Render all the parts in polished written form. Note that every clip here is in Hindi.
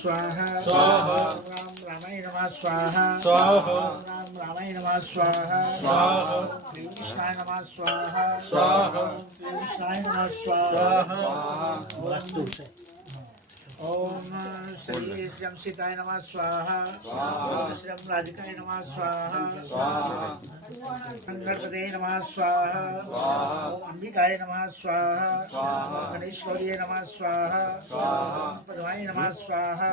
स्वाहा स्वाहा राम रामाय नमः स्वाहा स्वाहा राम रामाय नमः स्वाहा स्वाहा श्री कृष्णाय नमः स्वाहा स्वाहा श्री कृष्णाय नमः स्वाहा स्वाहा ओम श्री जमशीताय नमः स्वाहा श्री राधिकाय नमः स्वाहा गणपते नमः स्वाहा ओम अंबिकाय नमः स्वाहा गणेश्वर्य नमः स्वाहा पद्माय नमः स्वाहा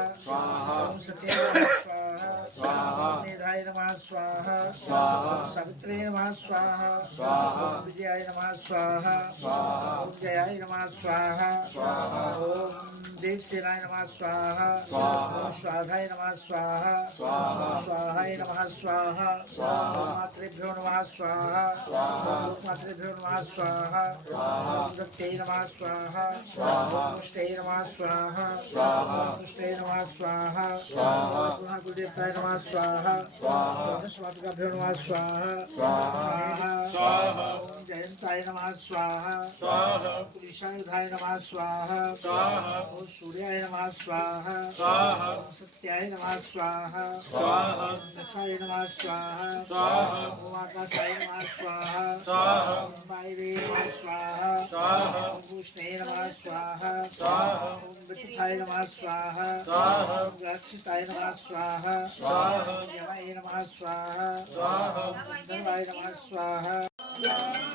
ओम सत्याय नमः स्वाहा मेधाय नमः स्वाहा सावित्रे नमः स्वाहा विजयाय नमः स्वाहा ओम जयाय नमः स्वाहा ओम देवसेनाय नमः स्वाहा स्वाधाय नमः स्वाहा स्वाहाय नमः स्वाहा मातृभ्यो नमः स्वाहा मातृभ्यो नमः स्वाहा दत्ते नमः स्वाहा पुष्टे नमः स्वाहा पुष्टे नमः स्वाहा पुनः गुरुदेवताय नमः स्वाहा स्वामिभ्यो नमः स्वाहा जयंताय नमः स्वाहा पुलिशायुधाय नमः स्वाहा सूर्याय नमः स्वाहा सत्याय नमः स्वाहा दक्षाय नमः स्वाहा ओम आकाशाय नमः स्वाहा ओम वायवे नमः स्वाहा ओम भूषणे नमः स्वाहा ओम वित्ताय नमः स्वाहा ओम रक्षिताय नमः स्वाहा ओम यमाय नमः स्वाहा ओम गंधर्वाय नमः स्वाहा